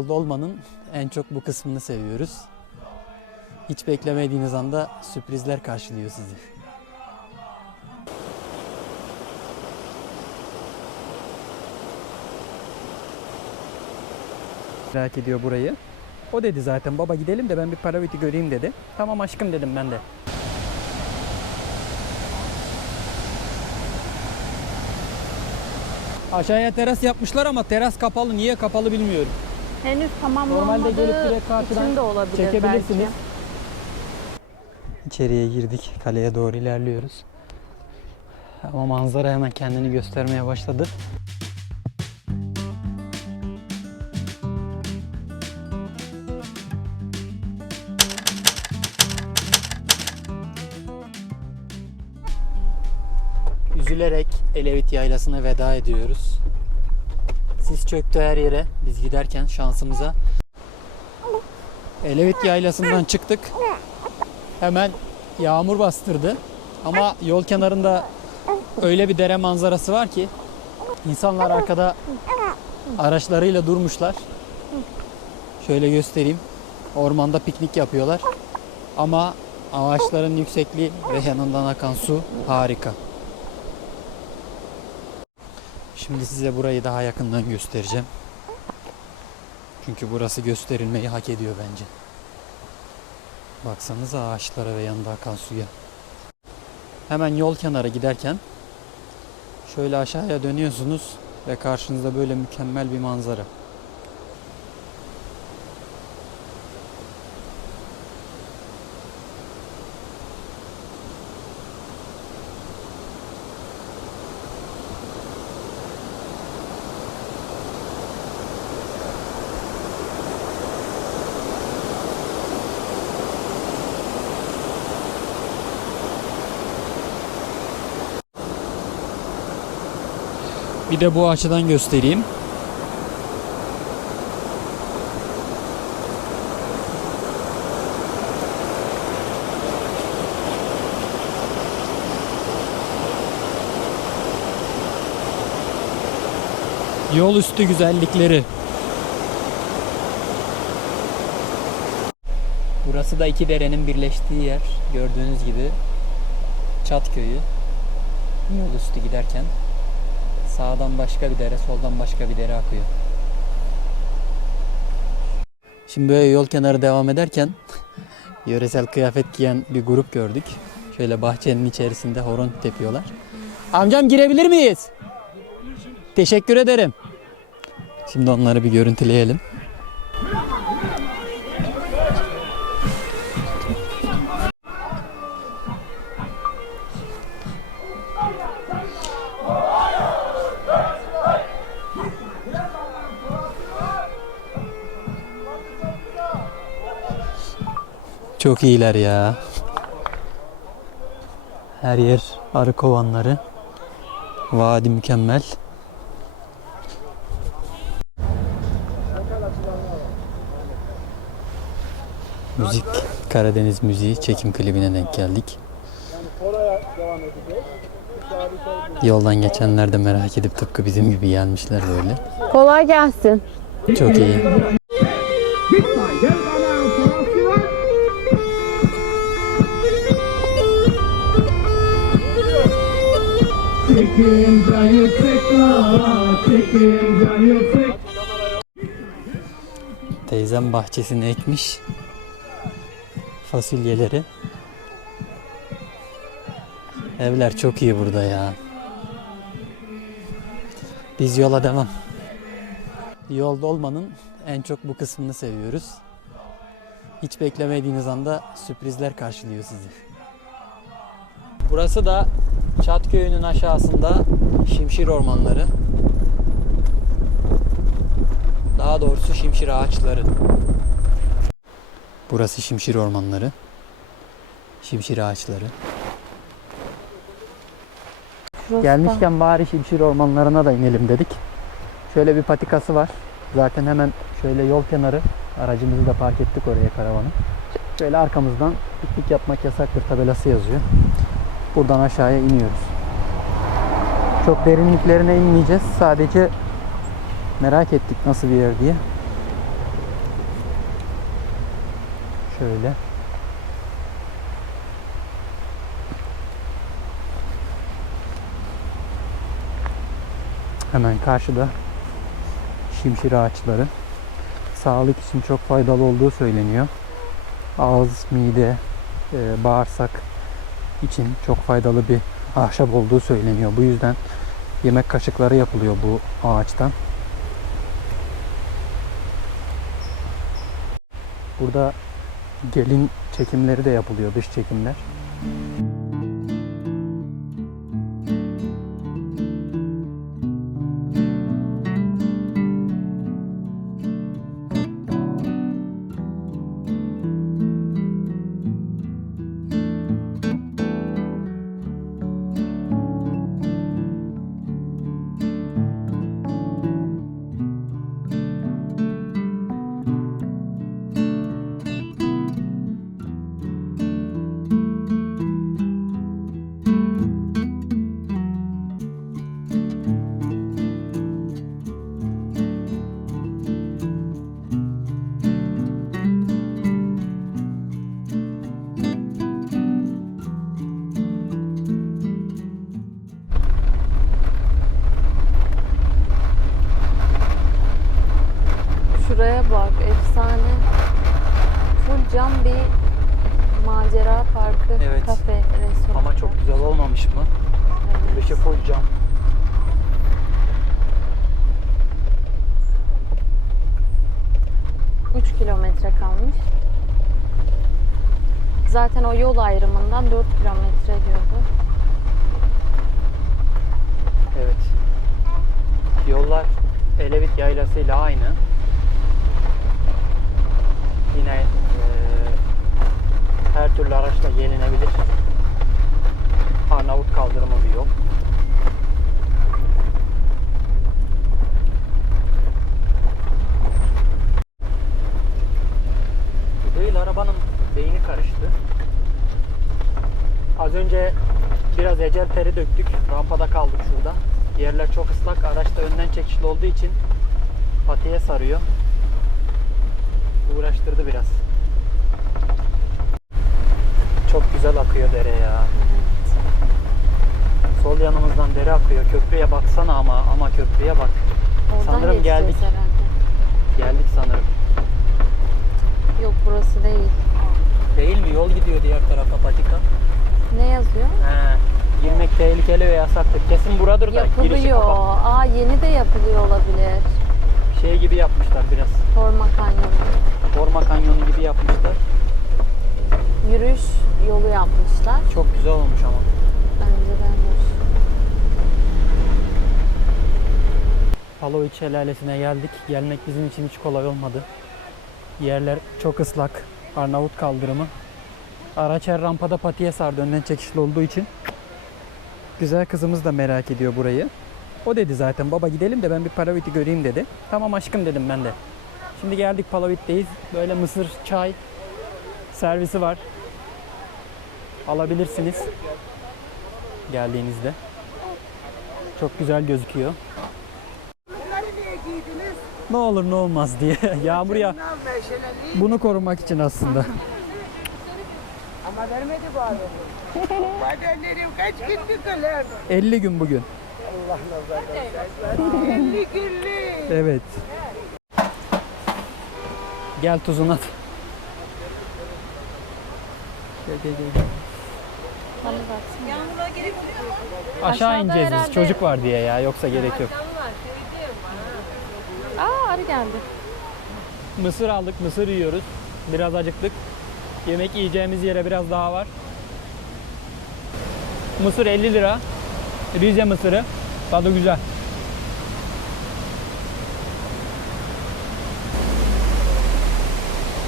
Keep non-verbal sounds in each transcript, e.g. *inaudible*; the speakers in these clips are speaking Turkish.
Yolda olmanın en çok bu kısmını seviyoruz. Hiç beklemediğiniz anda sürprizler karşılıyor sizi. Merak ediyor burayı. O dedi zaten baba gidelim de ben bir Paravit'i göreyim dedi. Tamam aşkım dedim ben de. Aşağıya teras yapmışlar ama teras kapalı. Niye kapalı bilmiyorum. Henüz tamamlanmadığı Normalde gelip direkt karşıdan için de olabilir Çekebilirsiniz. belki. İçeriye girdik. Kaleye doğru ilerliyoruz. Ama manzara hemen kendini göstermeye başladı. Üzülerek Elevit Yaylası'na veda ediyoruz. Sis çöktü her yere. Biz giderken şansımıza Elevit Yaylası'ndan çıktık. Hemen yağmur bastırdı. Ama yol kenarında öyle bir dere manzarası var ki insanlar arkada araçlarıyla durmuşlar. Şöyle göstereyim. Ormanda piknik yapıyorlar. Ama ağaçların yüksekliği ve yanından akan su harika. Şimdi size burayı daha yakından göstereceğim. Çünkü burası gösterilmeyi hak ediyor bence. Baksanıza ağaçlara ve yanında akan suya. Hemen yol kenarı giderken şöyle aşağıya dönüyorsunuz ve karşınızda böyle mükemmel bir manzara. Bir de bu açıdan göstereyim. Yol üstü güzellikleri. Burası da iki derenin birleştiği yer. Gördüğünüz gibi Çat köyü. Yol üstü giderken Sağdan başka bir dere, soldan başka bir dere akıyor. Şimdi böyle yol kenarı devam ederken *laughs* yöresel kıyafet giyen bir grup gördük. Şöyle bahçenin içerisinde horon tepiyorlar. Amcam girebilir miyiz? Teşekkür ederim. Şimdi onları bir görüntüleyelim. Çok iyiler ya. Her yer arı kovanları. Vadi mükemmel. Müzik, Karadeniz müziği çekim klibine denk geldik. Yoldan geçenler de merak edip tıpkı bizim gibi gelmişler böyle. Kolay gelsin. Çok iyi. Çekince yüksek la, çekince yüksek Teyzem bahçesine ekmiş fasulyeleri. Evler çok iyi burada ya. Biz yola devam. Yolda olmanın en çok bu kısmını seviyoruz. Hiç beklemediğiniz anda sürprizler karşılıyor sizi. Burası da Çat Köyü'nün aşağısında Şimşir Ormanları. Daha doğrusu şimşir ağaçları. Burası şimşir ormanları. Şimşir ağaçları. Şurası Gelmişken bari şimşir ormanlarına da inelim dedik. Şöyle bir patikası var. Zaten hemen şöyle yol kenarı. Aracımızı da park ettik oraya karavanı. Şöyle arkamızdan piknik yapmak yasaktır tabelası yazıyor. Buradan aşağıya iniyoruz. Çok derinliklerine inmeyeceğiz. Sadece merak ettik nasıl bir yer diye. Şöyle. Hemen karşıda şimşir ağaçları. Sağlık için çok faydalı olduğu söyleniyor. Ağız, mide, e, bağırsak için çok faydalı bir ahşap olduğu söyleniyor. Bu yüzden yemek kaşıkları yapılıyor bu ağaçtan. Burada gelin çekimleri de yapılıyor, dış çekimler. Şuraya bak efsane. Full cam bir macera parkı, Evet. kafe, restoran. Ama çok güzel olmamış mı? Evet. Dışı full cam. Üç kilometre kalmış. Zaten o yol ayrımından 4 kilometre diyordu. Evet. Yollar Elevit Yaylası ile aynı. Yine eee, her türlü araçla gelinebilir. Arnavut kaldırımı bir yol. Değil arabanın beyni karıştı. Az önce biraz ecel teri döktük. Rampada kaldık şurada. Yerler çok ıslak. Araç da önden çekişli olduğu için patiye sarıyor. Uğraştırdı biraz. Çok güzel akıyor dere ya. Sol yanımızdan dere akıyor. Köprüye baksana ama ama köprüye bak. Oradan Sanırım geldik. herhalde. Geldik sanırım. Yok burası değil. Değil mi? Yol gidiyor diğer tarafa patika. Ne yazıyor? He. Girmek tehlikeli ve yasaktır. Kesin buradır da Yapılıyor. Aa yeni de yapılıyor olabilir. Şey gibi yapmışlar biraz. Torma Kanyonu. Forma kanyonu gibi yapmışlar. Yürüyüş yolu yapmışlar. Çok güzel olmuş ama. Bence de hoş. Paloviç şelalesine geldik. Gelmek bizim için hiç kolay olmadı. Yerler çok ıslak. Arnavut kaldırımı. Araç her rampada patiye sardı önden çekişli olduğu için. Güzel kızımız da merak ediyor burayı. O dedi zaten baba gidelim de ben bir Palavit'i göreyim dedi. Tamam aşkım dedim ben de. Şimdi geldik Palavit'teyiz. Böyle mısır, çay servisi var. Alabilirsiniz. Geldiğinizde. Çok güzel gözüküyor. Bunları niye giydiniz? Ne olur ne olmaz diye. *laughs* Yağmur ya bunu korumak için aslında. Ama vermedi. Badenlerim *laughs* kaç günlük kalır? 50 gün bugün. Allah nazardan 50 günlük. Evet. Gel tuzunu at. Gel gel gel. baksana. Aşağı Aşağıda ineceğiz biz. Çocuk var diye ya. Yoksa gerek yok. Aa arı geldi. Mısır aldık. Mısır yiyoruz. Biraz acıktık. Yemek yiyeceğimiz yere biraz daha var. Mısır 50 lira. Rize mısırı. Tadı güzel.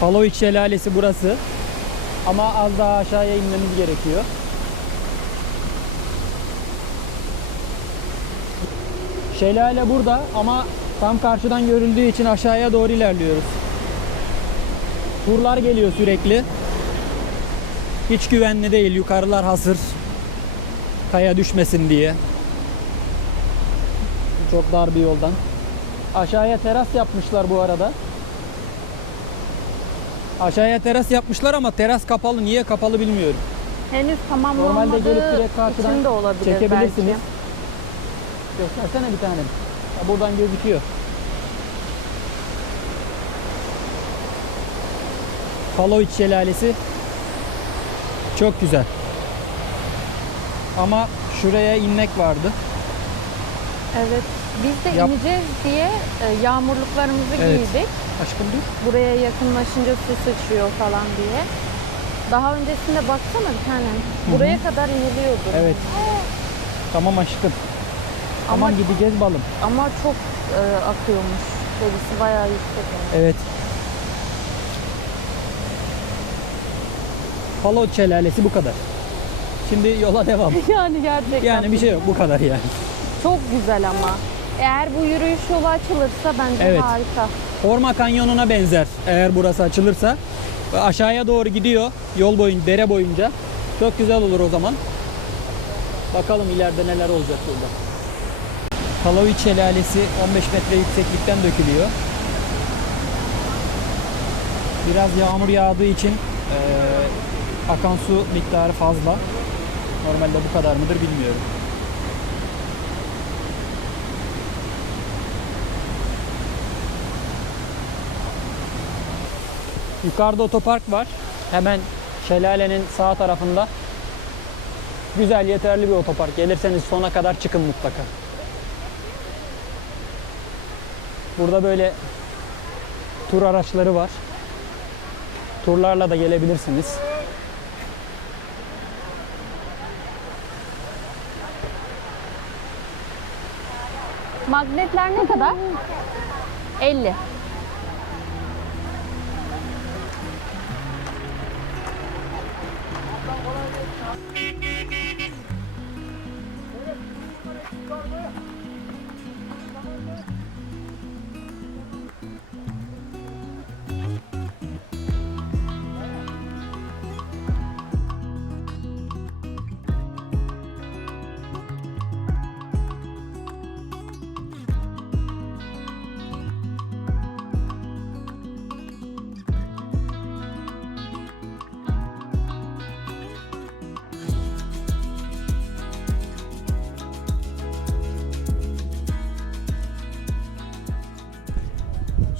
Paloviç şelalesi burası. Ama az daha aşağıya inmemiz gerekiyor. Şelale burada ama tam karşıdan görüldüğü için aşağıya doğru ilerliyoruz. Turlar geliyor sürekli. Hiç güvenli değil. Yukarılar hasır. Kaya düşmesin diye. Çok dar bir yoldan. Aşağıya teras yapmışlar bu arada. Aşağıya teras yapmışlar ama teras kapalı. Niye kapalı bilmiyorum. Henüz tamamlanmadığı Normalde gelip direkt karşıdan için de olabilir çekebilirsiniz. belki. Göstersene bir tanem. Ha, buradan gözüküyor. Paloviç Şelalesi çok güzel. Ama şuraya inmek vardı. Evet. Biz de Yap- ineceğiz diye e, yağmurluklarımızı Evet. giydik. Aşkım dur. Buraya yakınlaşınca su sıçrıyor falan diye. Daha öncesinde baksana bir tane. Buraya kadar iniliyordu. Evet. Tamam aşkım. Ama Tamam gideceğiz balım. ama çok e, akıyormuş. Derisi bayağı yüksek. yani. Evet. Paloviç Şelalesi bu kadar. Şimdi yola devam. *laughs* yani gerçekten. Yani bir şey yok bu kadar yani. Çok güzel ama. Eğer bu yürüyüş yolu açılırsa bence Evet. harika. Orma Kanyonu'na benzer eğer burası açılırsa. Aşağıya doğru gidiyor yol boyunca, dere boyunca. Çok güzel olur o zaman. Bakalım ileride neler olacak burada. Paloviç Şelalesi 15 metre yükseklikten dökülüyor. Biraz yağmur yağdığı için eee, akan su miktarı fazla. Normalde bu kadar mıdır bilmiyorum. Yukarıda otopark var. Hemen şelalenin sağ tarafında. Güzel, yeterli bir otopark. Gelirseniz sona kadar çıkın mutlaka. Burada böyle tur araçları var. Turlarla da gelebilirsiniz. Magnetler ne kadar? 50.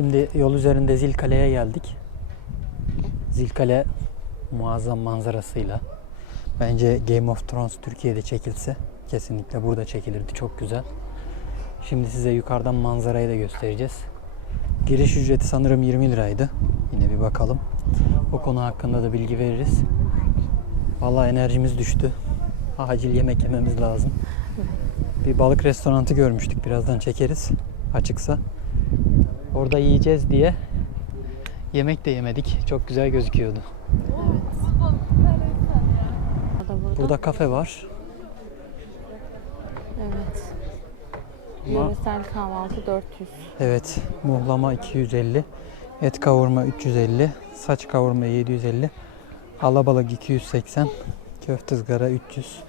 Şimdi yol üzerinde Zilkale'ye geldik. Zilkale muazzam manzarasıyla. Bence Game of Thrones Türkiye'de çekilse kesinlikle burada çekilirdi. Çok güzel. Şimdi size yukarıdan manzarayı da göstereceğiz. Giriş ücreti sanırım 20 liraydı. Yine bir bakalım. O konu hakkında da bilgi veririz. Vallahi enerjimiz düştü. Acil yemek yememiz lazım. Bir balık restoranı görmüştük. Birazdan çekeriz. Açıksa. Orada yiyeceğiz diye yemek de yemedik. Çok güzel gözüküyordu. Burada, burada. Kafe var. Evet. Ma- Yöresel kahvaltı 400. Evet, muhlama 250, et kavurma 350, saç kavurma 750, alabalık 280, köfte ızgara 300,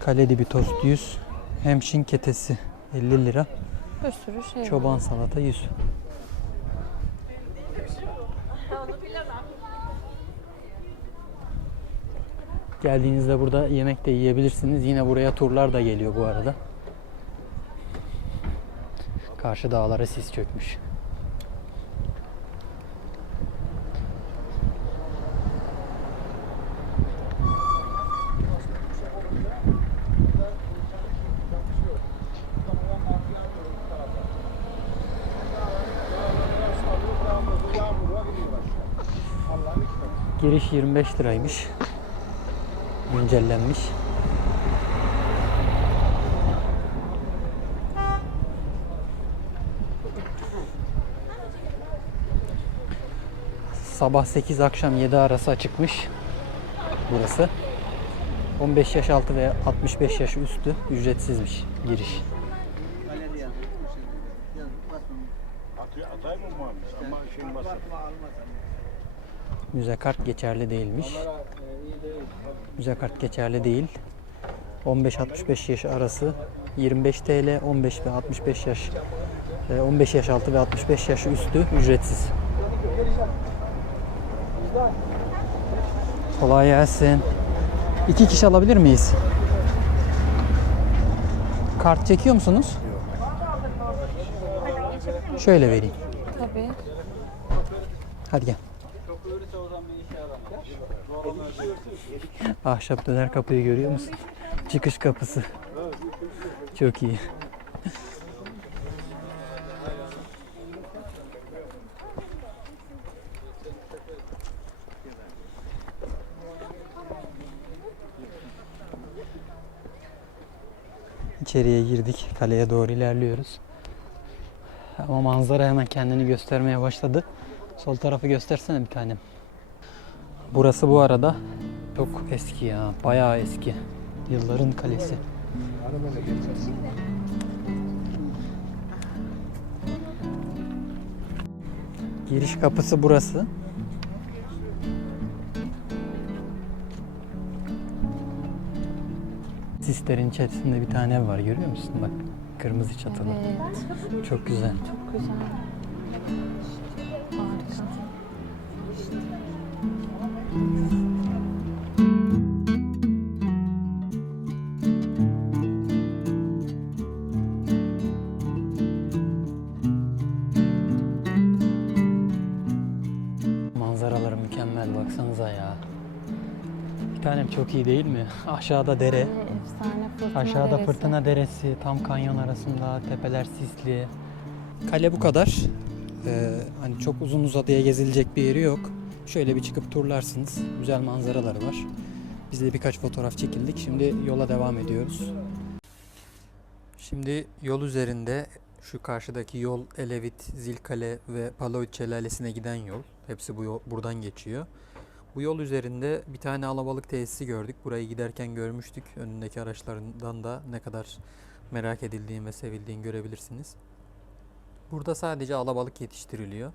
kale dibi tost 100, hemşin ketesi 50 lira, Bir sürü şey var. çoban salata 100. Geldiğinizde burada yemek de yiyebilirsiniz. Yine buraya turlar da geliyor bu arada. Karşı dağlara sis çökmüş. Giriş 25 liraymış. Güncellenmiş. Sabah 8 akşam 7 arası açıkmış burası. 15 yaş altı ve 65 yaş üstü ücretsizmiş giriş. Müze kart geçerli değilmiş. Müze kart geçerli değil. 15-65 yaş arası 25 TL, 15 ve 65 yaş e, 15 yaş altı ve 65 yaş üstü ücretsiz. Kolay gelsin. İki kişi alabilir miyiz? Kart çekiyor musunuz? Şöyle vereyim. Tabii. Hadi gel. Ahşap döner kapıyı görüyor musun? Çıkış kapısı. Çok iyi. İçeriye girdik. Kaleye doğru ilerliyoruz. Ama manzara hemen kendini göstermeye başladı. Sol tarafı göstersene bir tanem. Burası bu arada çok eski ya. Bayağı eski. Yılların kalesi. Giriş kapısı burası. Sislerin içerisinde bir tane ev var görüyor musun? Bak kırmızı çatılı. Evet. Çok güzel. Çok güzel. Çok iyi değil mi? Aşağıda dere. Efsane fırtına Aşağıda deresi. fırtına deresi, tam kanyon arasında, tepeler sisli. Kale bu kadar. Ee, hani çok uzun uzadıya gezilecek bir yeri yok. Şöyle bir çıkıp turlarsınız. Güzel manzaraları var. Biz de birkaç fotoğraf çekildik. Şimdi yola devam ediyoruz. Şimdi yol üzerinde şu karşıdaki yol Elevit, Zilkale ve Palovit Şelalesi'ne giden yol. Hepsi bu yol, buradan geçiyor. Bu yol üzerinde bir tane alabalık tesisi gördük. Burayı giderken görmüştük. Önündeki araçlarından da ne kadar merak edildiğini ve sevildiğini görebilirsiniz. Burada sadece alabalık yetiştiriliyor.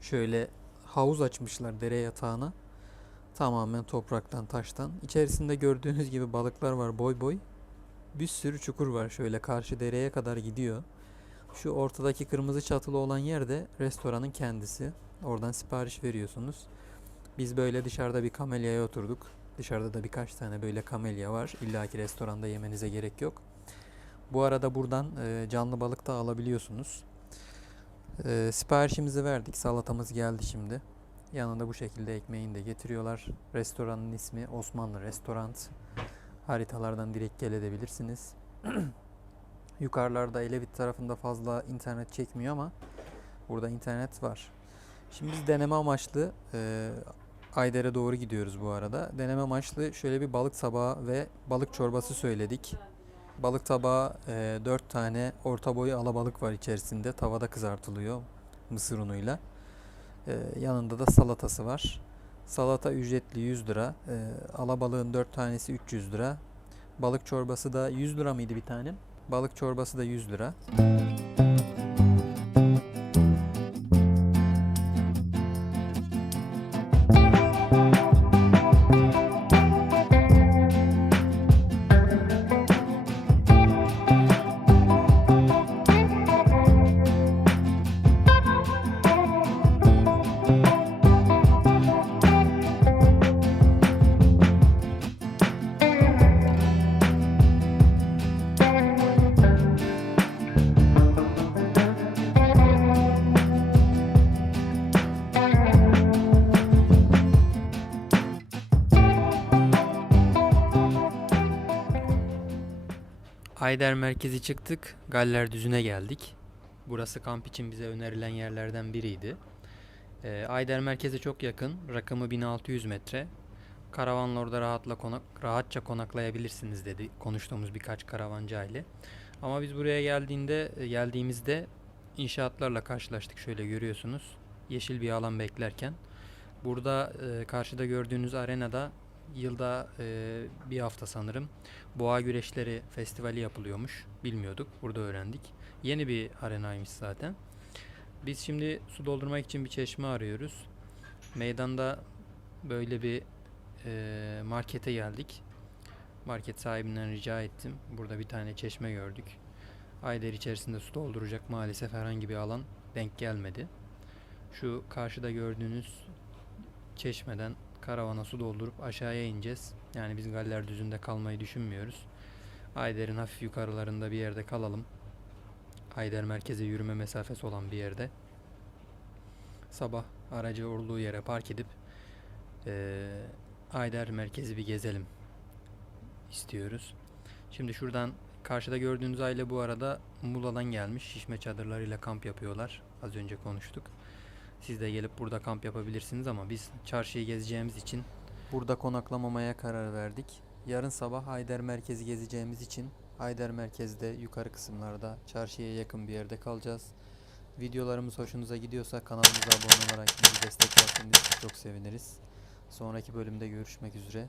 Şöyle havuz açmışlar dere yatağına. Tamamen topraktan, taştan. İçerisinde gördüğünüz gibi balıklar var boy boy. Bir sürü çukur var şöyle karşı dereye kadar gidiyor. Şu ortadaki kırmızı çatılı olan yer de restoranın kendisi. Oradan sipariş veriyorsunuz. Biz böyle dışarıda bir kamelyaya oturduk. Dışarıda da birkaç tane böyle kamelya var. İlla ki restoranda yemenize gerek yok. Bu arada buradan e, canlı balık da alabiliyorsunuz. E, siparişimizi verdik. Salatamız geldi şimdi. Yanında bu şekilde ekmeğini de getiriyorlar. Restoranın ismi Osmanlı Restoran. Haritalardan direkt gelebilirsiniz. *clears throat* Yukarılarda Elevit tarafında fazla internet çekmiyor ama burada internet var. Şimdi biz deneme amaçlı e, Ayder'e doğru gidiyoruz bu arada. Deneme amaçlı şöyle bir balık tabağı ve balık çorbası söyledik. Balık tabağı e, 4 tane orta boy alabalık var içerisinde. Tavada kızartılıyor mısır unuyla. E, yanında da salatası var. Salata ücretli 100 lira. E, alabalığın 4 tanesi 300 lira. Balık çorbası da 100 lira mıydı bir tane? Balık çorbası da 100 lira. Ayder merkezi çıktık. Galler Düzü'ne geldik. Burası kamp için bize önerilen yerlerden biriydi. Ee, Ayder merkeze çok yakın. Rakımı 1600 metre. Karavanla orada rahatla konak, rahatça konaklayabilirsiniz dedi konuştuğumuz birkaç karavancı aile. Ama biz buraya geldiğinde geldiğimizde inşaatlarla karşılaştık şöyle görüyorsunuz. Yeşil bir alan beklerken. Burada e, karşıda gördüğünüz arenada yılda e, bir hafta sanırım Boğa Güreşleri Festivali yapılıyormuş. Bilmiyorduk. Burada öğrendik. Yeni bir arenaymış zaten. Biz şimdi su doldurmak için bir çeşme arıyoruz. Meydanda böyle bir e, markete geldik. Market sahibinden rica ettim. Burada bir tane çeşme gördük. Ayder içerisinde su dolduracak maalesef herhangi bir alan denk gelmedi. Şu karşıda gördüğünüz Çeşmeden karavana su doldurup aşağıya ineceğiz. Yani biz Galler Düzü'nde kalmayı düşünmüyoruz. Ayder'in hafif yukarılarında bir yerde kalalım. Ayder merkeze yürüme mesafesi olan bir yerde. Sabah aracı olduğu yere park edip eee Ayder merkezi bir gezelim istiyoruz. Şimdi şuradan karşıda gördüğünüz aile bu arada Muğla'dan gelmiş. Şişme çadırlarıyla kamp yapıyorlar. Az önce konuştuk. Siz de gelip burada kamp yapabilirsiniz ama biz çarşıyı gezeceğimiz için burada konaklamamaya karar verdik. Yarın sabah Ayder merkezi gezeceğimiz için Ayder merkezde yukarı kısımlarda çarşıya yakın bir yerde kalacağız. Videolarımız hoşunuza gidiyorsa kanalımıza abone olarak bizi desteklerseniz çok seviniriz. Sonraki bölümde görüşmek üzere.